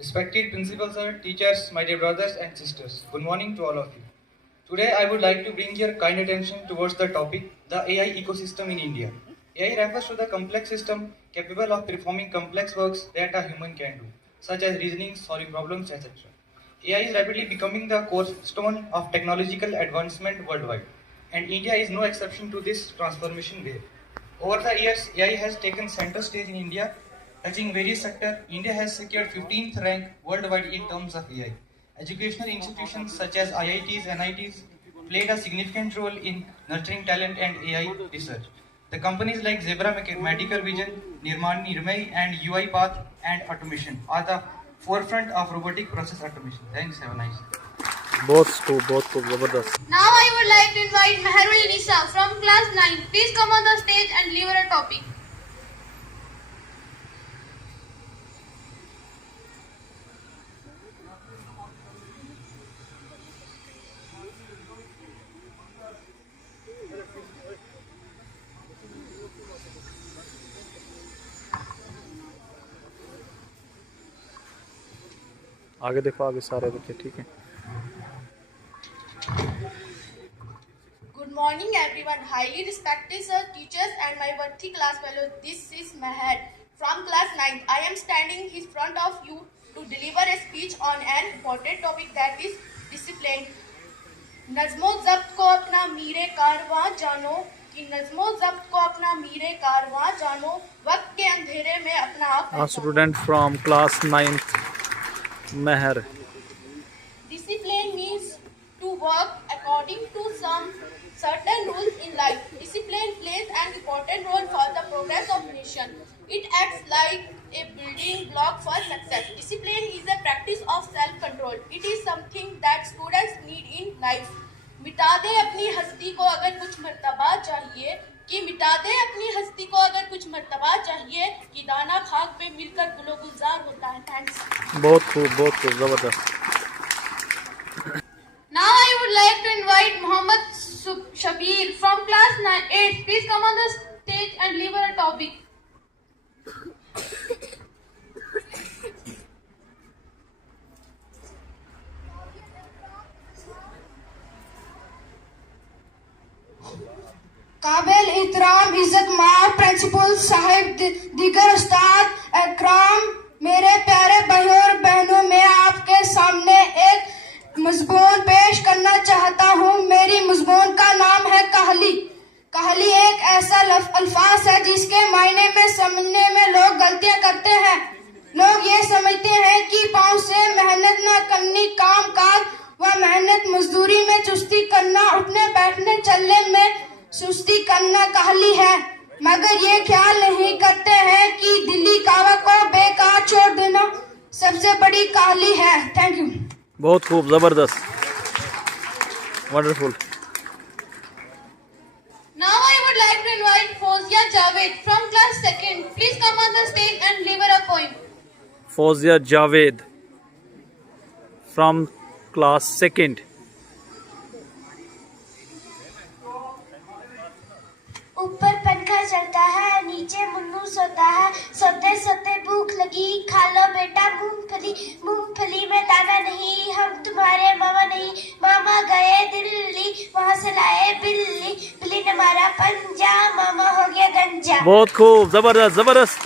Respected principal sir, teachers, my dear brothers and sisters, good morning to all of you. Today I would like to bring your kind attention towards the topic, the AI ecosystem in India. AI refers to the complex system capable of performing complex works that a human can do, such as reasoning, solving problems, etc. AI is rapidly becoming the cornerstone of technological advancement worldwide, and India is no exception to this transformation wave. Over the years, AI has taken center stage in India, touching various sectors. India has secured 15th rank worldwide in terms of AI. Educational institutions such as IITs and NITs played a significant role in nurturing talent and AI research. The companies like Zebra Medical Vision, Nirmay, and UiPath and Automation are the forefront of robotic process automation. Thanks, have a nice day. बहुत खूब जबरदस्त. Now I would like to invite Meherul Nisa from class 9. Please come on the stage and deliver a topic. आगे देखो, आगे सारे बच्चे ठीक है. Good morning everyone, highly respected sir, teachers and my worthy class fellows. This is Meher from class 9. I am standing in front of you to deliver a speech on an important topic that is discipline. नज़्मो ज़ब्त को अपना मीरे कारवां जानो कि नज़्मो ज़ब्त को अपना मीरे कारवां जानो वक्त के अंधेरे में अपना आप student from class 9th Meher. Discipline means to work according to some certain rules in life. Discipline plays an important role for the progress of nation. It acts like a building block for success. Discipline is a practice of self-control. It is something that students need in life. मिटा दे अपनी हस्ती को अगर कुछ मर्तबा चाहिए कि मिटा दे अपनी हस्ती को अगर कुछ मर्तबा चाहिए कि दाना खाक पे मिलकर गुलो गुलजार होता है. थैंक्स. बहुत खूब जबरदस्त. Now I would like to invite Mohammed Shabir from class 8. Please come on the stage and deliver a topic. काबिल इतराम इज्जत मार प्रिंसिपल साहिब दीगर उस्ताद अकराम, मेरे प्यारे भाइयों और बहनों, मैं आपके सामने एक मजमून पेश करना चाहता हूँ. मेरी मजमून का नाम है कहली. कहली एक ऐसा अल्फाज है जिसके मायने में समझने में लोग गलतियां करते हैं. लोग ये समझते हैं कि पाँव से मेहनत न करनी, काम काज व मेहनत मजदूरी में चुस्ती करना, उठने बैठने चलने में सुस्ती करना कहली है, मगर ये ख्याल नहीं करते हैं कि दिल्ली कावा को बेकार छोड़ देना सबसे बड़ी कहली है. Thank you. बहुत खूब जबरदस्त. Wonderful. Now I would like to invite Fozia Javed from class 2nd. Please come on the stage and deliver a poem. Fozia Javed from class 2nd. ऊपर पंखा चलता है, नीचे मुन्नू सोता है, सोते सोते भूख लगी, खा लो बेटा मूंगफली. मूंगफली में दाना नहीं, हम तुम्हारे मामा नहीं. मामा गए दिल्ली, वहाँ से लाए बिल्ली. बिल्ली ने मारा पंजा, मामा हो गया गंजा. बहुत खूब जबरदस्त.